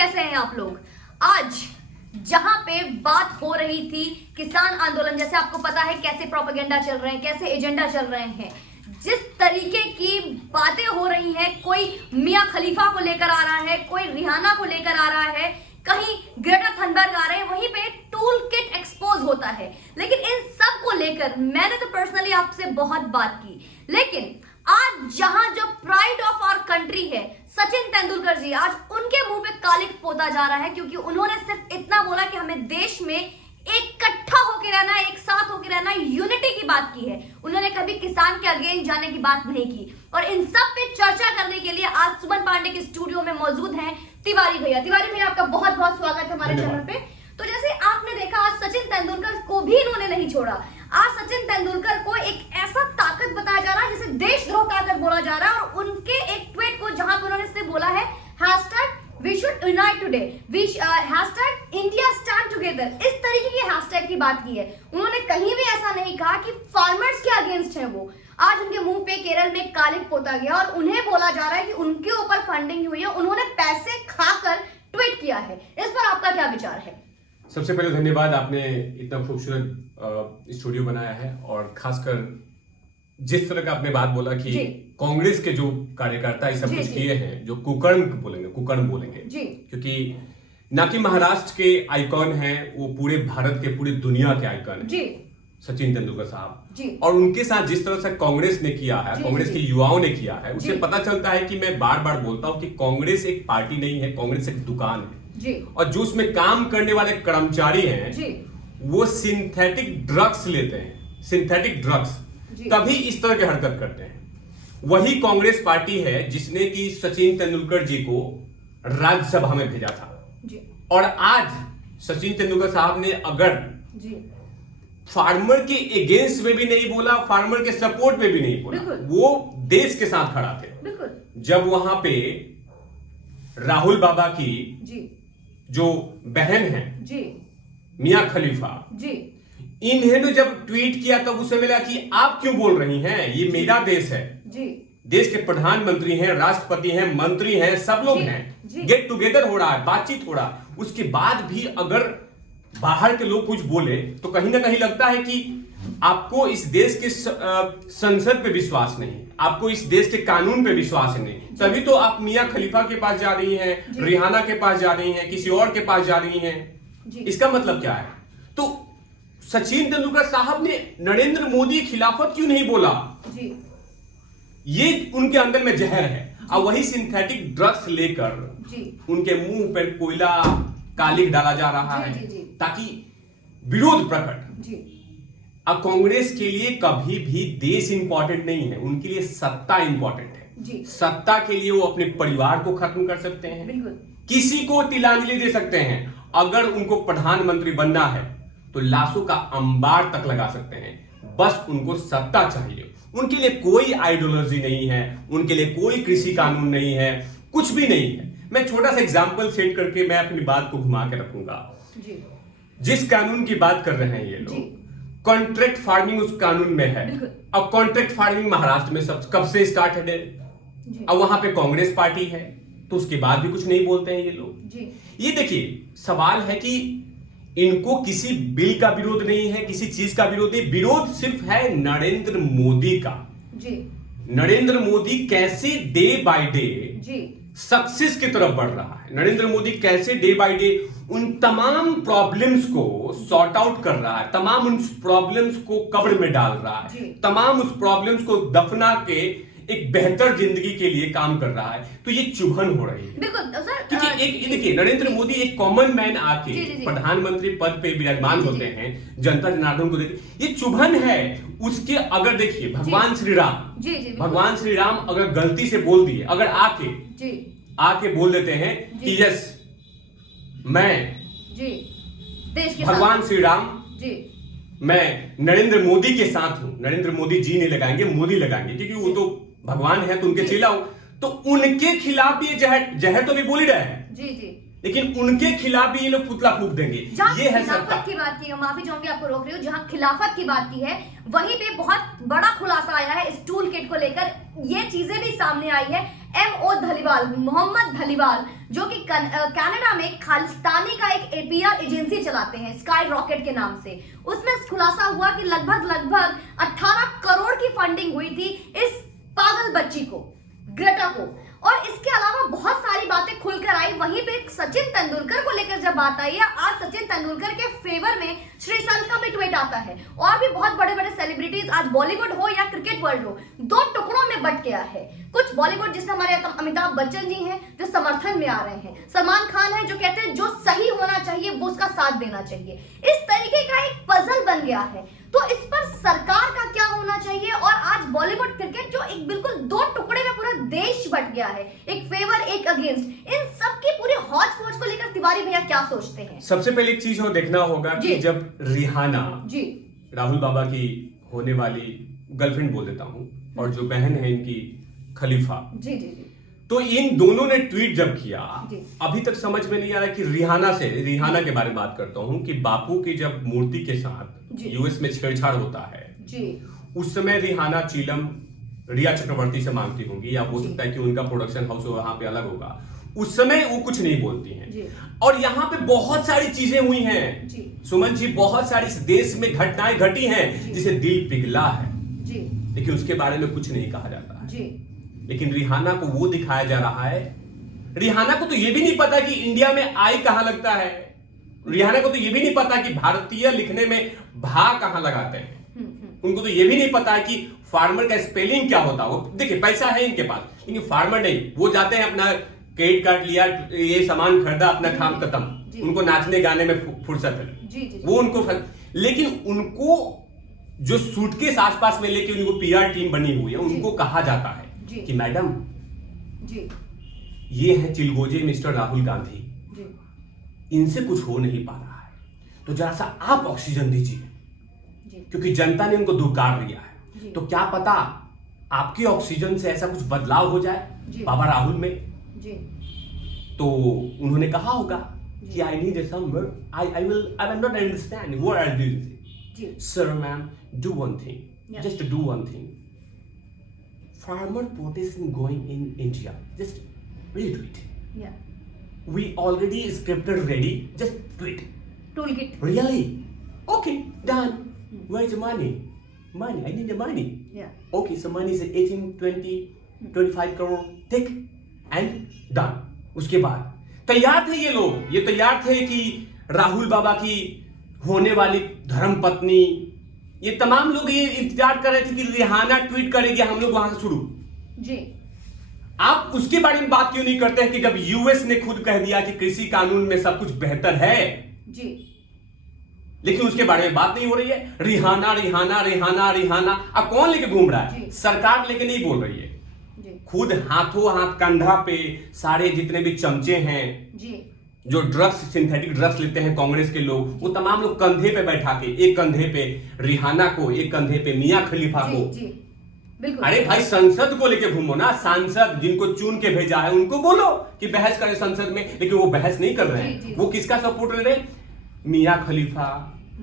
कैसे हैं आप लोग। आज जहां पे बात हो रही थी किसान आंदोलन, जैसे आपको पता है कैसे प्रोपेगेंडा चल रहे हैं, कैसे एजेंडा चल रहे हैं, जिस तरीके की बातें हो रही हैं, कोई मियां खलीफा को लेकर आ रहा है, कोई रिहाना को लेकर आ रहा है, कहीं ग्रेटा थनबर्ग आ रहे हैं, वहीं पे टूल किट एक्सपोज होता है। लेकिन इन सब को लेकर मैंने तो पर्सनली आपसे बहुत बात की, लेकिन आज जहां जो प्राइड ऑफ आवर कंट्री है सचिन तेंदुलकर जी, आज उनके मुंह पे कालिक पोता जा रहा है, क्योंकि उन्होंने सिर्फ इतना बोला कि हमें देश में इकट्ठा होकर रहना है, एक साथ होकर रहना है, यूनिटी की बात की है। उन्होंने कभी किसान के अगेंस्ट जाने की बात नहीं की। और इन सब पे चर्चा करने के लिए आज सुमन पांडे के स्टूडियो में मौजूद हैं तिवारी भैया। तिवारी भैया, आपका बहुत बहुत स्वागत है हमारे चैनल पे। तो जैसे आपने देखा, आज सचिन तेंदुलकर को भी इन्होंने नहीं छोड़ा। आज सचिन तेंदुलकर को एक ऐसा ताकत बताया जा रहा है जिसे देशद्रोह ताकत बोला जा रहा है, और उनके एक ट्वीट को जहां पर उन्होंने से बोला है #we should unite today, #India stand together, इस तरीके की हैशटैग की बात की है। उन्होंने कहीं भी ऐसा नहीं कहा कि फार्मर्स के अगेंस्ट है वो। आज उनके मुंह पे केरल में कालिक पोता गया और उन्हें बोला जा रहा है कि उनके ऊपर फंडिंग हुई है, उन्होंने पैसे खाकर ट्वीट किया है। इस पर आपका क्या विचार है? सबसे पहले धन्यवाद, आपने इतना खूबसूरत स्टूडियो बनाया है, और खासकर जिस तरह का आपने बात बोला कि कांग्रेस के जो कार्यकर्ता ये सब कुछ किए हैं, जो कुकर्म बोलेंगे क्योंकि ना कि महाराष्ट्र के आइकॉन हैं, वो पूरे भारत के, पूरी दुनिया के आइकॉन हैं सचिन तेंदुलकर साहब। और उनके साथ जिस तरह से कांग्रेस ने किया है, कांग्रेस के युवाओं ने किया है, उससे पता चलता है कि मैं बार बार बोलता हूं कि कांग्रेस एक पार्टी नहीं है, कांग्रेस एक दुकान है। और जो उसमें काम करने वाले कर्मचारी हैं वो सिंथेटिक ड्रग्स लेते हैं, सिंथेटिक ड्रग्स, तभी इस तरह की हरकत करते हैं। वही कांग्रेस पार्टी है जिसने कि सचिन तेंदुलकर जी को राज्यसभा में भेजा था। और आज सचिन तेंदुलकर साहब ने अगर फार्मर के अगेंस्ट में भी नहीं बोला, फार्मर के सपोर्ट में भी नहीं बोला, वो देश के साथ खड़ा थे। जब वहां पे राहुल बाबा की जो बहन है मियां खलीफा, इन्होंने जब ट्वीट किया तब उसे मिला कि आप क्यों बोल रही हैं, ये मेरा देश है, देश के प्रधानमंत्री हैं, राष्ट्रपति हैं, मंत्री हैं, सब लोग हैं, गेट टुगेदर हो रहा है, बातचीत हो रहा है। उसके बाद भी अगर बाहर के लोग कुछ बोले तो कहीं ना कहीं लगता है कि आपको इस देश के संसद पे विश्वास नहीं, आपको इस देश के कानून पे विश्वास नहीं, तभी तो आप मियां खलीफा के पास जा रही हैं, रिहाना के पास जा रही हैं, किसी और के पास जा रही हैं। इसका मतलब क्या है? तो सचिन तेंदुलकर साहब ने नरेंद्र मोदी खिलाफत क्यों नहीं बोला? ये उनके अंदर में जहर है। और वही सिंथेटिक ड्रग्स लेकर उनके मुंह पर कोयला कालिक डाला जा रहा है ताकि विरोध प्रकट। अब कांग्रेस के लिए कभी भी देश इंपॉर्टेंट नहीं है, उनके लिए सत्ता इंपॉर्टेंट है। सत्ता के लिए वो अपने परिवार को खत्म कर सकते हैं, किसी को तिलांजलि दे सकते हैं। अगर उनको प्रधानमंत्री बनना है तो लाशों का अंबार तक लगा सकते हैं, बस उनको सत्ता चाहिए। उनके लिए कोई आइडियोलॉजी नहीं है, उनके लिए कोई कृषि कानून नहीं है, कुछ भी नहीं है। मैं छोटा सा एग्जांपल सेट करके मैं अपनी बात को घुमा के रखूंगा। जिस कानून की बात कर रहे हैं ये लोग, कॉन्ट्रैक्ट फार्मिंग उस कानून में है। अब कॉन्ट्रैक्ट फार्मिंग महाराष्ट्र में सब कब से स्टार्ट है, अब वहां पे कांग्रेस पार्टी है, तो उसके बाद भी कुछ नहीं बोलते हैं ये लोग। ये देखिए, सवाल है कि इनको किसी बिल का विरोध नहीं है, किसी चीज का विरोध नहीं, विरोध सिर्फ है नरेंद्र मोदी का। नरेंद्र मोदी कैसे डे बाय डे सक्सेस की तरफ बढ़ रहा है, नरेंद्र मोदी कैसे डे बाय डे उन तमाम प्रॉब्लम्स को सॉर्ट आउट कर रहा है, तमाम उन प्रॉब्लम्स को कब्र में डाल रहा है, तमाम उस प्रॉब्लम्स को दफना के एक बेहतर जिंदगी के लिए काम कर रहा है। तो ये चुभन हो रही है। बिल्कुल सर, क्योंकि एक देखिए, नरेंद्र मोदी एक कॉमन मैन आके प्रधानमंत्री पद पे विराजमान होते हैं, जनता जनार्दन को देखते, ये चुभन है उसके। अगर देखिए भगवान श्री राम अगर गलती से बोल दिए, अगर आके बोल देते हैं कि यस मैं देश के भगवान श्री राम, मैं नरेंद्र मोदी के साथ हूं, नरेंद्र मोदी जी नहीं लगाएंगे, मोदी लगाएंगे, क्योंकि वो तो भगवान है, तो उनके चेला हो, तो उनके खिलाफ ये जहर तो भी बोल ही रहे हैं, लेकिन उनके खिलाफ भी ये लोग पुतला फूंक देंगे। ये है सत्ता की बात की, माफी चाहूंगी आपको रोक रही हूँ, जहां खिलाफत की बात की है वहीं पे बहुत बड़ा खुलासा आया है इस टूल किट को लेकर। ये चीजें भी सामने आई है, MO धलीवाल, मोहम्मद धलीवाल, जो कि कनाडा में खालिस्तानी का एक APR एजेंसी चलाते हैं स्काई रॉकेट के नाम से। उसमें खुलासा हुआ कि लगभग 18 करोड़ की फंडिंग हुई थी इस पागल बच्ची को, ग्रेटा को। और इसके अलावा बहुत सारी बातें खुलकर आई। वहीं पे सचिन तेंदुलकर को लेकर जब बात आई है, आज सचिन तेंदुलकर के फेवर में श्रीसंत का भी ट्वीट आता है। और भी बहुत बड़े बड़े सेलिब्रिटीज, आज बॉलीवुड हो या क्रिकेट वर्ल्ड हो, दो टुकड़ों में बट गया है। कुछ बॉलीवुड जिसमें हमारे अमिताभ बच्चन जी हैं जो समर्थन में आ रहे हैं, सलमान खान है जो कहते हैं जो सही होना चाहिए वो उसका साथ देना चाहिए। इस तरीके का एक पजल बन गया है। तो इस पर सरकार का क्या होना चाहिए? और आज बॉलीवुड क्रिकेट जो एक बिल्कुल दो टुकड़े में पूरा देश बट गया है, एक फेवर एक अगेंस्ट, इन सब की पूरे हौच पौच को लेकर तिवारी भैया क्या सोचते हैं? सबसे पहले एक चीज और देखना होगा कि जब रिहाना जी राहुल बाबा की होने वाली गर्लफ्रेंड बोल देता हूं, और जो बहन है इनकी खलीफा, जी जी जी, तो इन दोनों ने ट्वीट जब किया, जी। अभी तक समझ में नहीं आ रहा कि रिहाना के बारे में बात करता हूं कि बापू की जब मूर्ति के साथ यूएस में छेड़छाड़ होता है जी, उस समय रिहाना चीलम रिया चक्रवर्ती से मांगती होंगी, या हो सकता है कि उनका प्रोडक्शन हाउस वहां पे अलग होगा, उस समय वो कुछ नहीं बोलती हैं। और यहाँ पे बहुत सारी चीजें हुई हैं सुमन जी, बहुत सारी इस देश में घटनाएं घटी हैं जिसे दिल पिघला है जी, लेकिन उसके बारे में कुछ नहीं कहा जाता है जी। लेकिन रिहाना को वो दिखाया जा रहा है। रिहाना को तो ये भी नहीं पता कि इंडिया में आई कहां लगता है। रिहाना को तो ये भी नहीं पता कि भारतीय लिखने में भा कहां लगाते हैं। उनको तो ये भी नहीं पता है कि फार्मर का स्पेलिंग क्या होता है। वो देखिए पैसा है इनके पास, लेकिन फार्मर नहीं। वो जाते हैं अपना क्रेडिट कार्ड लिया, ये सामान खरीदा, अपना काम खत्म। उनको नाचने गाने में फुर्सत है, वो उनको। लेकिन उनको जो सूटकेस आसपास में लेके उनको PR टीम बनी हुई है, उनको कहा जाता है कि मैडम जी, ये है चिलगोजे मिस्टर राहुल गांधी जी, इनसे कुछ हो नहीं पा रहा है, तो जरा सा आप ऑक्सीजन दीजिए, क्योंकि जनता ने उनको दुकार दिया है। तो क्या पता आपकी ऑक्सीजन से ऐसा कुछ बदलाव हो जाए बाबा राहुल में। जी। तो उन्होंने कहा होगा कि I need some word, I will not understand what are you doing. Sir ma'am, do one thing, just do one thing. Farmer protest going in India, just redo it. Yeah. We already scripted ready, just do it. Toolkit. Really? Okay, done. Where's the money? Money, I need the money. Yeah. Okay, so money is 18, 20, 25 crore, take and done. उसके बाद तैयार थे ये लोग, ये तैयार थे कि राहुल बाबा की होने वाली धर्म पत्नी, ये तमाम लोग ये इंतजार कर रहे थे कि रिहाना ट्वीट करेगी, हम लोग वहां से शुरू। जी। आप उसके बारे में बात क्यों नहीं करते हैं कि जब यूएस ने खुद कह दिया कि कृषि कानून में सब कुछ बेहतर है जी, लेकिन उसके बारे में बात नहीं हो रही है। रिहाना रिहाना रिहाना रिहाना, अब कौन लेके घूम रहा है? सरकार लेके नहीं बोल रही है जी। खुद हाथों हाथ कंधा पे सारे जितने भी चमचे हैं जी, जो ड्रग्स, सिंथेटिक ड्रग्स लेते हैं कांग्रेस के लोग, वो तमाम लोग कंधे पे बैठा के, एक कंधे पे रिहाना को, एक कंधे पे मियां खलीफा को। जी, बिल्कुल। अरे भाई संसद को लेके घूमो ना, सांसद जिनको चुन के भेजा है उनको बोलो कि बहस करें संसद में, लेकिन वो बहस नहीं कर रहे हैं। वो किसका सपोर्ट ले रहे हैं? मियां खलीफा,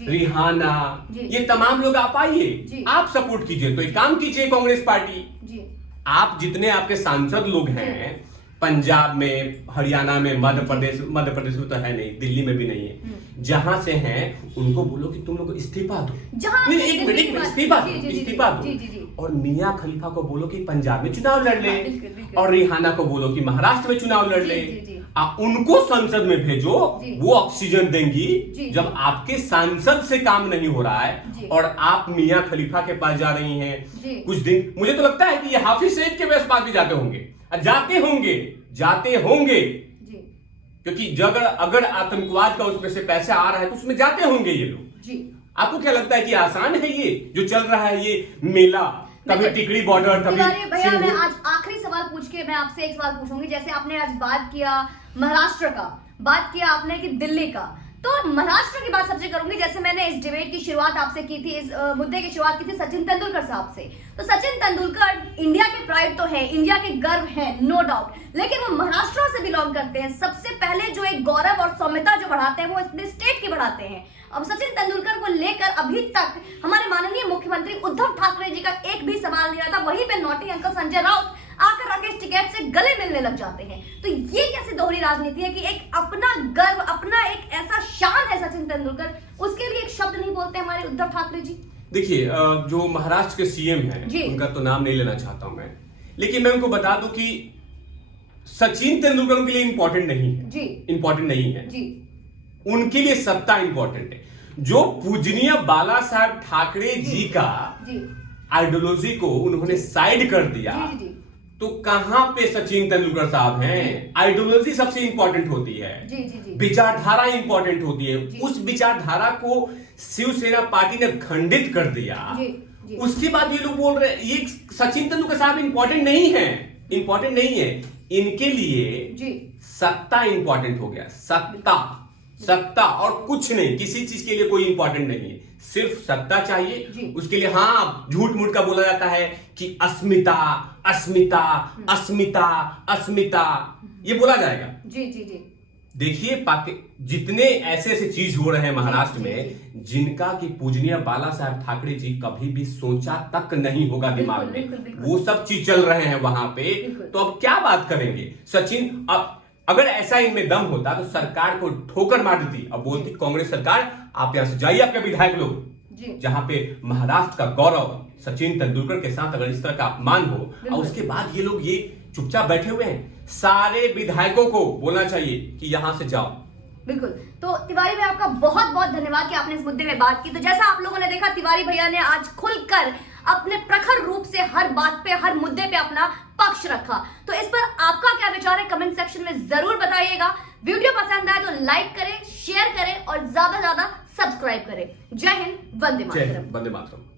रिहाना, ये तमाम लोग आप आइए, आप सपोर्ट कीजिए। तो एक काम कीजिए कांग्रेस पार्टी, आप जितने आपके सांसद लोग हैं पंजाब में, हरियाणा में, मध्य प्रदेश में तो है नहीं, दिल्ली में भी नहीं है, जहां से हैं उनको बोलो कि तुम लोग इस्तीफा दो। एक मिनट, इस्तीफा दो। और मियां खलीफा को बोलो कि पंजाब में चुनाव लड़ ले, और रिहाना को बोलो कि महाराष्ट्र में चुनाव लड़ ले। उनको संसद में भेजो, वो ऑक्सीजन देंगी। जब आपके सांसद से काम नहीं हो रहा है और आप मियां खलीफा के पास जा रही हैं कुछ दिन, मुझे तो लगता है कि ये हाफिज सईद के पास भी जाते होंगे क्योंकि अगर आतंकवाद का उसमें से पैसा आ रहा है तो उसमें जाते होंगे ये लोग। आपको क्या लगता है कि आसान है ये जो चल रहा है, ये मेला, कभी टिकरी बॉर्डर, कभी भैया मैं आज आखिरी सवाल पूछ के मैं आपसे एक सवाल पूछूंगी। जैसे आपने आज बात किया महाराष्ट्र का, बात किया आपने कि दिल्ली का, तो महाराष्ट्र की बात सबसे करूंगी। जैसे मैंने इस डिबेट की शुरुआत आपसे की थी, इस मुद्दे की शुरुआत की थी सचिन तेंदुलकर साहब से। तो सचिन तेंदुलकर इंडिया के प्राइड तो है, इंडिया के गर्व है, नो डाउट, लेकिन वो महाराष्ट्र से बिलोंग करते हैं। सबसे पहले जो एक गौरव और सौम्यता जो बढ़ाते हैं वो अपने स्टेट की बढ़ाते हैं। अब सचिन तेंदुलकर को लेकर अभी तक हमारे माननीय मुख्यमंत्री उद्धव ठाकरे जी का एक भी सवाल नहीं आया था। वहीं पे नौटी अंकल संजय राउत आकर राकेश टिकैत से गले मिलने लग जाते हैं। तो ये कैसे दोहरी राजनीति है कि एक अपना गर्व, अपना एक ऐसा शान है सचिन तेंदुलकर, उसके लिए एक शब्द नहीं बोलते हमारे उद्धव ठाकरे जी। देखिए, जो महाराष्ट्र के सीएम हैं, उनका तो नाम नहीं लेना चाहता हूं मैं, लेकिन मैं उनको बता दूं कि सचिन तेंदुलकर उनके लिए इंपॉर्टेंट नहीं है जी, इंपॉर्टेंट नहीं है जी। उनके लिए सत्ता इंपॉर्टेंट है। जो पूजनीय बाला साहब ठाकरे जी का आइडियोलॉजी को उन्होंने साइड कर दिया, तो कहां पे सचिन तेंदुलकर साहब हैं? आइडियोलॉजी सबसे इंपॉर्टेंट होती है, विचारधारा इंपॉर्टेंट होती है। उस विचारधारा को शिवसेना पार्टी ने खंडित कर दिया। उसके बाद ये लोग बोल रहे हैं ये सचिन तेंदुलकर साहब इंपॉर्टेंट नहीं है, इंपॉर्टेंट नहीं है। इनके लिए सत्ता इंपॉर्टेंट हो गया, सत्ता और कुछ नहीं, किसी चीज के लिए कोई इंपॉर्टेंट नहीं है, सिर्फ सत्ता चाहिए। उसके लिए हाँ, झूठ मूठ का बोला जाता है कि अस्मिता अस्मिता अस्मिता अस्मिता, ये बोला जाएगा। जी जी जी। देखिए, जितने ऐसे चीज हो रहे हैं महाराष्ट्र में, जिनका कि पूजनीय बाला साहब ठाकरे जी कभी भी सोचा तक नहीं होगा दिमाग में, वो सब चीज चल रहे हैं वहां पे। तो अब क्या बात करेंगे सचिन? अब अगर ऐसा इनमें दम होता तो सरकार को ठोकर मार देती। अब बोलती कांग्रेस सरकार, आप यहां से जाइए, आपके विधायक लोग, जहां पे महाराष्ट्र का गौरव सचिन तेंदुलकर के साथ अगर इस तरह का अपमान हो, और उसके बाद ये लोग ये चुपचाप बैठे हुए हैं। सारे विधायकों को बोलना चाहिए कि यहां से जाओ। बिल्कुल। तो तिवारी भाई, आपका बहुत बहुत धन्यवाद कि आपने इस मुद्दे में बात की। तो जैसा आप लोगों ने देखा, तिवारी भैया ने आज खुलकर अपने प्रखर रूप से हर बात पे, हर मुद्दे पे अपना पक्ष रखा। तो इस पर आपका क्या विचार है, कमेंट सेक्शन में जरूर बताइएगा। वीडियो पसंद आए तो लाइक करें, शेयर करें और ज्यादा सब्सक्राइब करें। जय हिंद, वंदे मातरम। वंदे मातरम।